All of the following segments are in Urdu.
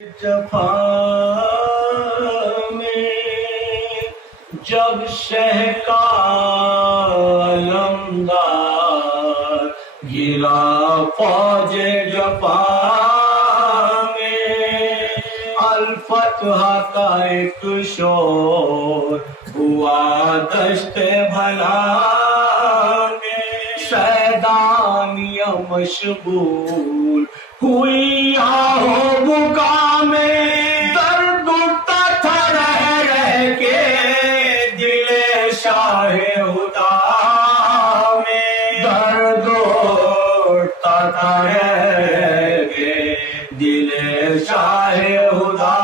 جفا میں جب شہ کا علمدار گرا فوج جفا میں، الفتح کا ایک شور ہوا دشت بھلا میں، شیدانیاں مشغول ہوئی آہو بکا میں، درد اٹھتا تھا رہ رہ کے دل شاہ ہدا میں، درد اٹھتا تھا رہ رہ کے دل شاہ ہدا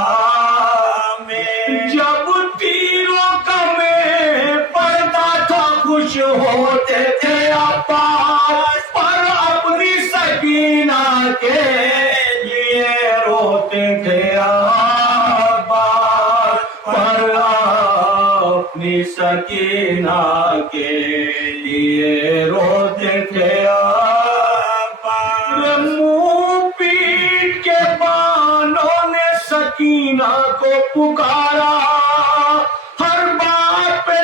میں، جب تیروں کا میں پڑتا تھا خوش ہوتے تھے عباس، پر اپنی سکینہ کے لیے روتے تھے عباس، پر اپنی سکینہ کے لیے روتے تھے عباس، منہ پیٹ کے بانوں نے سکینہ کو پکارا، ہر بات پہ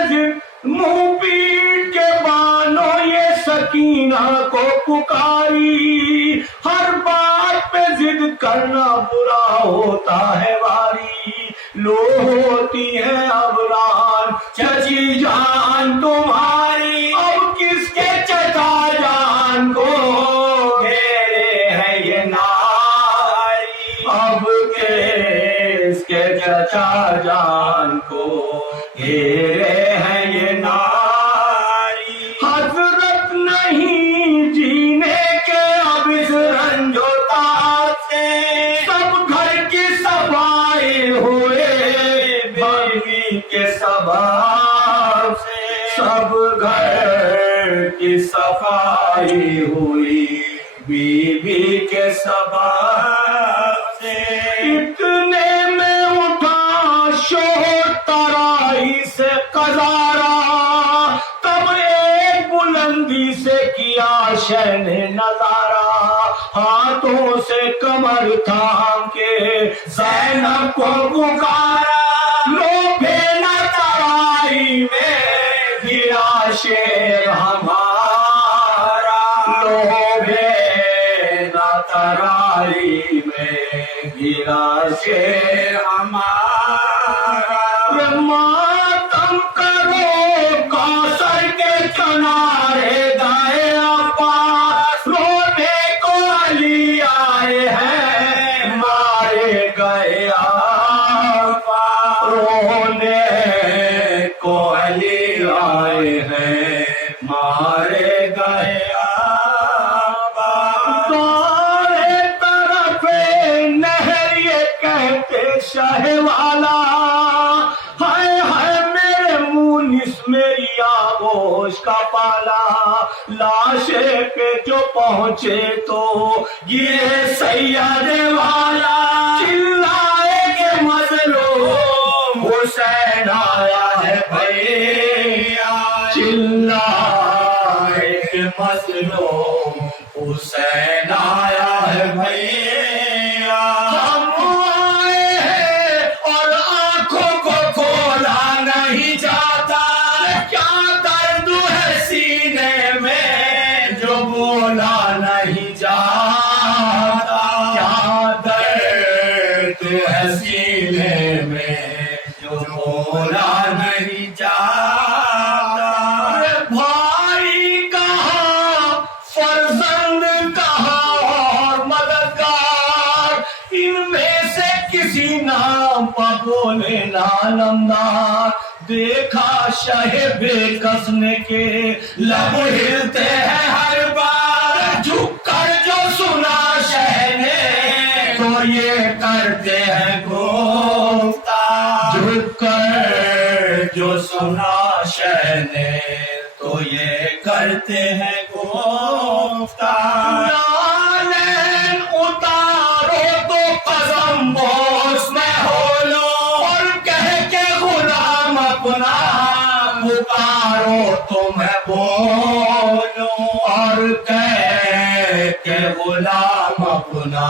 منہ پیٹ کے بانوں یہ سکینہ کو پکاری، ہر بات پہ ضد کرنا برا ہوتا ہے بھاری، لو ہوتی ہے ابران چچی جان تمہاری، اب کس کے چچا جان کو گھیرے ہے یہ ناری، اب کس کے چچا جان کو گھیرے ہے یہ ناری، حضرت نہیں جینے کے اب اس رنج و تاب سے، سب گھر کی صفائی ہوئے بیوی کے سبب سے، سب گھر کی صفائی ہوئی بیوی کے سبب سے، اتنے میں اٹھا شور ترائی سے قذارا، تب ایک بلندی سے کیا شہ نے نظارہ، ہاتھوں سے کمر تھام کے زینب کو پکارا، لو پھیلا ترائی میں گرا شیر ہمارا، لو پھیلا ترائی میں گرا شیر ہمارا، ماتم کرو کوثر کے کنارے گئے عباس، رونے کو علی آئے ہیں مارے گئے عباس، رونے کو علی آئے ہیں مارے گئے عباس، دارے طرف نہر یہ کہتے شہ والا، ہائے ہائے میرے مونس میری آغوش کا پالا، لاشے پہ جو پہنچے تو گرے سید والا، چلائے کہ مظلوم حسین آیا ہے بھیا، چلائے کہ مظلوم حسین آیا ہے بھیا، ہم آئے ہیں اور آنکھوں کو کھولا نہیں جاتا، کیا درد ہے سینے میں جو بولا نہیں جاتا، کیا درد ہے سینے میں جو بولا نہیں جاتا، بھائی کہاں فرزند کہاں اور مددگار، ان میں سے کسی نام پر بولے نالمدار، دیکھا شہ بے کسنے کے لب ہلتے ہیں ہر بار، جھک کر جو سنا شہ نے تو یہ کرتے ہیں گفتار، جھک کر جو سنا شہ نے تو یہ کرتے ہیں گفتار، نالین اتارو تو قسم بوس میں ہو لو، اور کہہ کے غلام اپنا پکارو تمہیں بولو، اور کہہ کہ غلام اپنا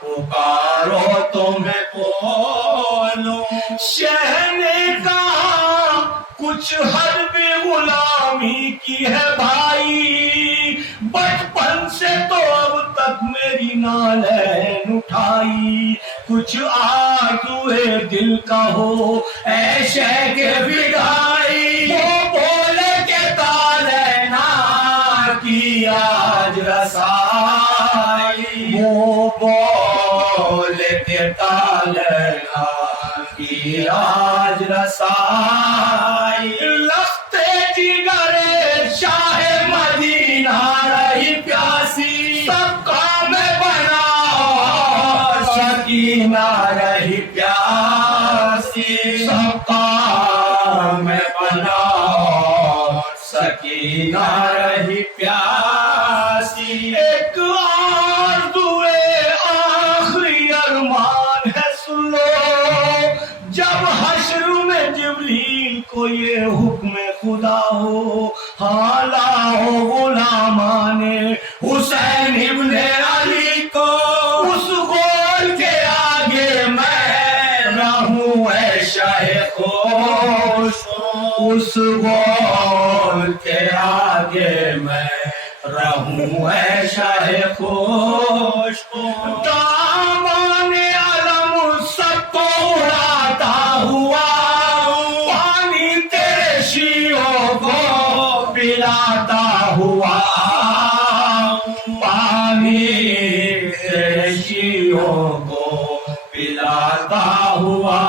پکارو تمہیں میں کھولوں. شہ نے کہا کچھ حرب غلامی کی ہے بھائی، بچپن سے تو اب تک میری نالین اٹھائی. کچھ آرزوئے دل کا ہو اے شہ کے فدائی، وہ بولے کہ تالینا کی آج رسائی. وہ بولے کہ تالینا کی آج رسائی. لختے جگر شاہ مدینہ رہی پیاسی، سب کام بنا سکینہ رہی پیاسی. سب کام بنا سکینہ رہی پیاسی. ایک آرزوئے آخری ارمان ہے سن لو، جب حشر میں جبریل کو یہ حکم خدا ہو، حالا ہو غلامان حسین ابن علی کو، اس غول کے آگے میں رہوں اے شاہ خوش. اس غول کے آگے میں رہوں اے شاہ خوش. دامان علم سب کو اڑاتا ہوا، پانی تیرے شیعوں کو پلاتا ہوا. پانی تیرے شیعوں کو پلاتا ہوا.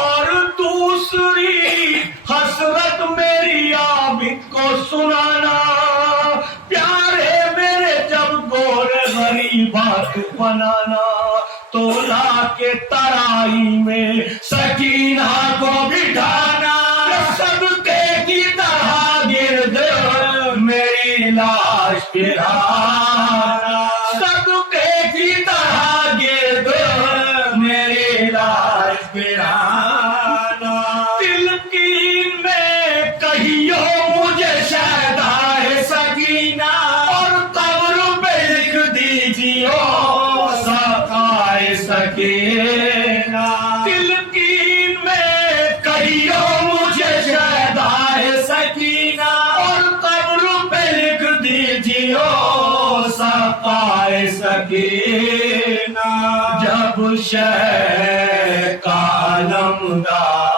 اور دوسری حسرت میری عابد کو سنانا، پیارے میرے جب گورے غریبات بنانا، تو لا کے ترائی میں سکینہ کو بٹھانا. صدقے کی طرح گرد میری لاش پھرانا. صدقے کی طرح گرد میری لاش پھرانا. تلقین میں کہیو مجھے شہدائے سکینہ، اور قبر پہ لکھ دیجیو سقائے سکینہ. تلقین میں کہیو مجھے شہدائے سکینہ، اور قبر پہ لکھ دیجیو سقائے سکینہ. جب شہ کا علمدار